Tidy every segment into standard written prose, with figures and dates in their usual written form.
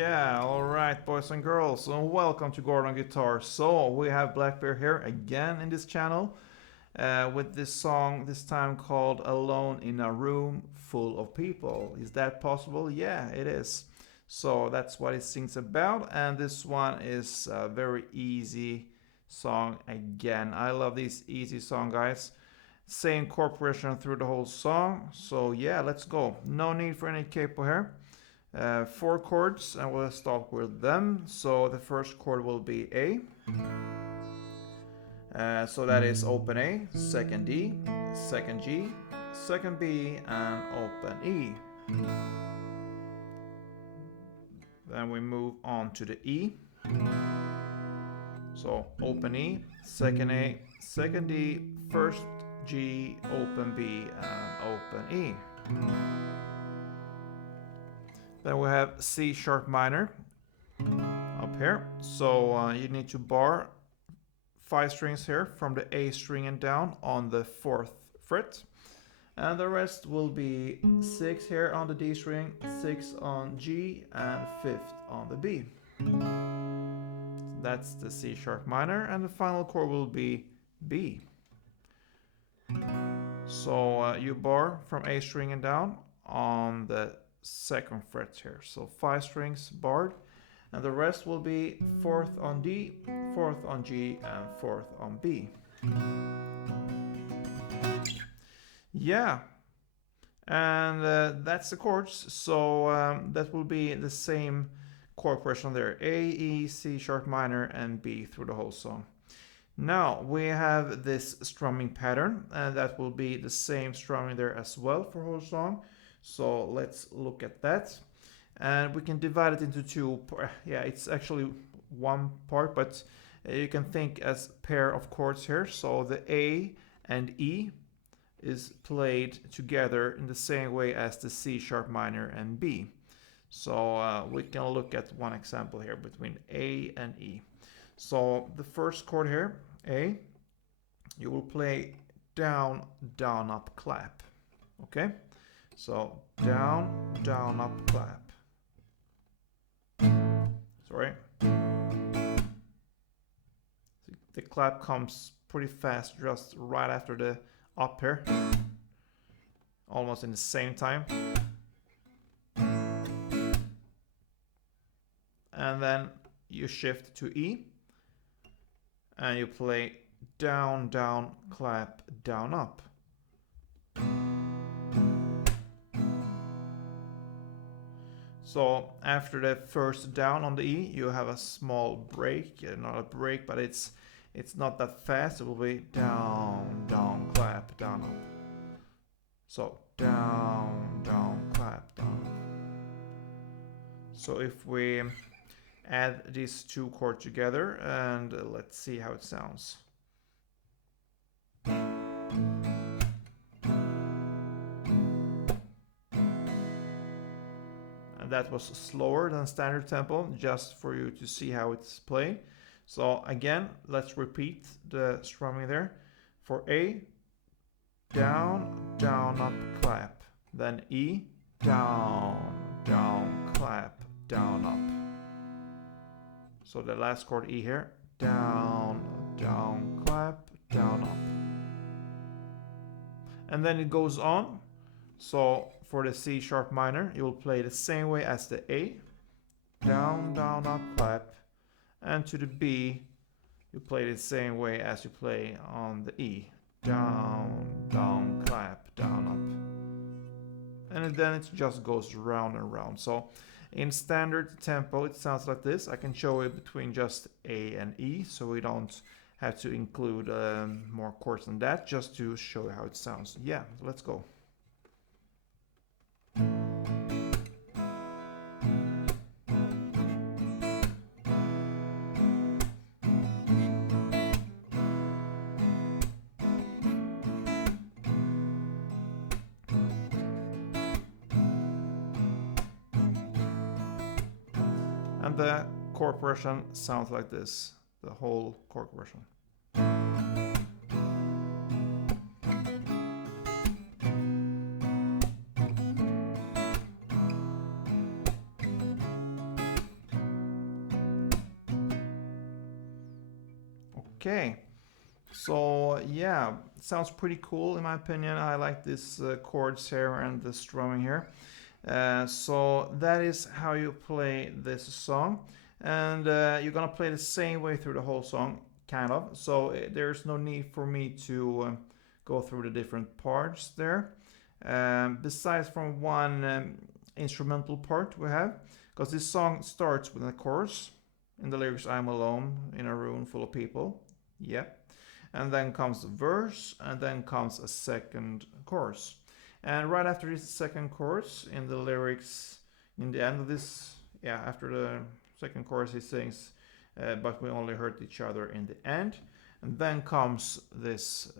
Yeah, alright boys and girls, and welcome to Gordon Guitar. So, we have Blackbear here again in this channel with this song, this time called Alone in a Room Full of People. Is that possible? Yeah, it is. So, that's what it sings about, and this one is a very easy song again. I love this easy song, guys. Same chord progression through the whole song, so yeah, let's go. No need for any capo here. Four chords, and we'll start with them. So the first chord will be A. So that is open A, second D, second G, second B, and open E. Then we move on to the E. So open E, second A, second D, first G, open B, and open E. Then we have C sharp minor up here. So you need to bar 5 strings here from the A string and down on the 4th fret. And the rest will be 6 here on the D string, 6 on G, and 5th on the B. That's the C sharp minor, and the final chord will be B. So you bar from A string and down on the 2nd fret here. So 5 strings barred, and the rest will be 4th on D, 4th on G, and 4th on B. Yeah, and that's the chords. So that will be the same chord progression there: A, E, C sharp minor, and B through the whole song. Now we have this strumming pattern, and that will be the same strumming there as well for the whole song. So let's look at that, and we can divide it into two. Yeah, it's actually one part, but you can think as pair of chords here. So the A and E is played together in the same way as the C sharp minor and B. So we can look at one example here between A and E. So the first chord here, A, you will play down, down, up, clap. Okay? So down, down, up, clap. Sorry. The clap comes pretty fast, just right after the up here. Almost in the same time. And then you shift to E. And you play down, down, clap, down, up. So after the first down on the E, you have a small break. Not a break, but it's not that fast. It will be down, down, clap, down, up. So down, down, clap, down, up. So if we add these two chords together, and let's see how it sounds. That was slower than standard tempo, just for you to see how it's played. So again, let's repeat the strumming there. For A, down, down, up, clap. Then E, down, down, clap, down, up. So the last chord E here, down, down, clap, down, up. And then it goes on. So for the C sharp minor, you will play the same way as the A, down, down, up, clap, and to the B, you play the same way as you play on the E, down, down, clap, down, up. And then it just goes round and round. So in standard tempo, it sounds like this. I can show it between just A and E, so we don't have to include more chords than that, just to show you how it sounds. Yeah, let's go. And the chord progression sounds like this, the whole chord progression. Okay, so yeah, sounds pretty cool in my opinion. I like this chords here and the strumming here. So that is how you play this song, and you're gonna play the same way through the whole song, kind of. So there's no need for me to go through the different parts there. Besides from one instrumental part we have, because this song starts with a chorus. In the lyrics, I'm alone in a room full of people. Yeah. And then comes a verse, and then comes a second chorus. And right after this second chorus, in the lyrics, in the end of this, yeah, after the second chorus, he sings, but we only hurt each other in the end. And then comes this,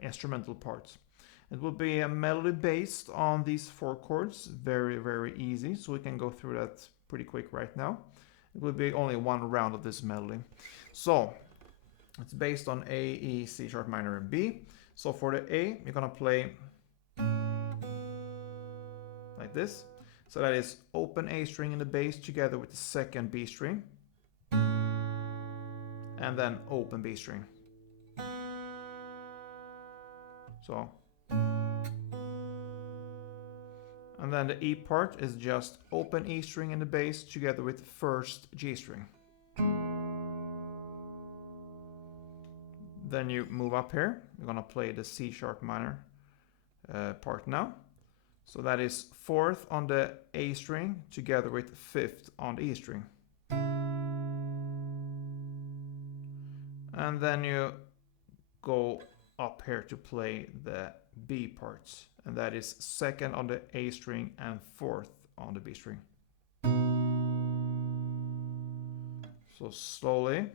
instrumental part. It will be a melody based on these 4 chords, very, very easy. So we can go through that pretty quick right now. It will be only one round of this melody. So it's based on A, E, C sharp minor, and B. So for the A, you're gonna play like this. So that is open A string in the bass together with the second B string. And then open B string. So. And then the E part is just open E string in the bass together with the first G string. Then you move up here. You're gonna play the C sharp minor part now. So that is 4th on the A string together with 5th on the E string. And then you go up here to play the B parts. And that is 2nd on the A string and 4th on the B string. So slowly.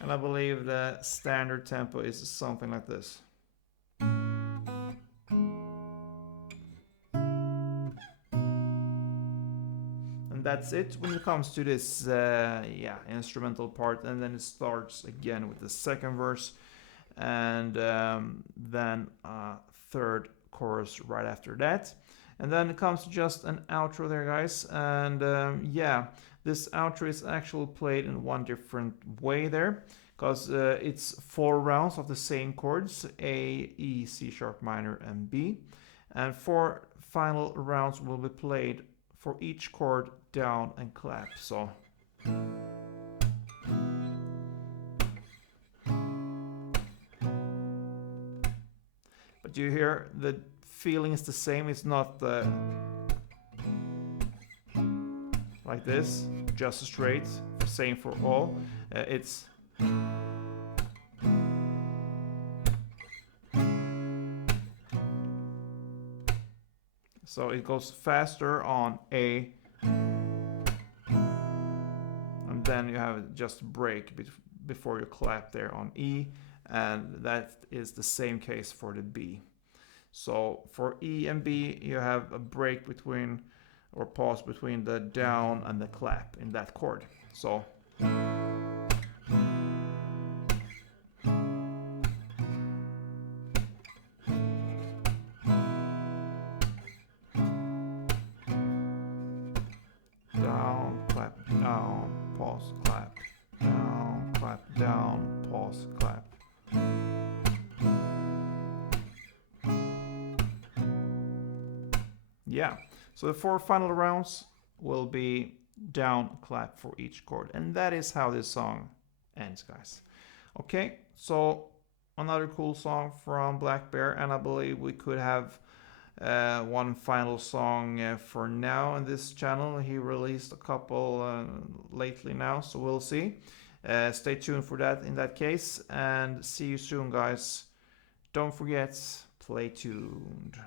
And I believe the standard tempo is something like this. And that's it when it comes to this instrumental part. And then it starts again with the second verse, and then a third chorus right after that. And then it comes just an outro there, guys. And this outro is actually played in one different way there, because it's 4 rounds of the same chords, A, E, C sharp minor, and B. And 4 final rounds will be played for each chord down and clap. So. But you hear the feeling is the same. It's not like this, just straight, same for all. It's so it goes faster on A, and then you have just a break before you clap there on E, and that is the same case for the B. So for E and B, you have a break between, or pause between the down and the clap in that chord. So. Down, clap, down, pause, clap, down, clap, down, pause, clap. Yeah, so the 4 final rounds will be down, clap for each chord. And that is how this song ends, guys. Okay, so another cool song from Blackbear, and I believe we could have one final song for now in this channel. He released a couple lately now, so we'll see. Stay tuned for that in that case, and see you soon, guys. Don't forget, play tuned.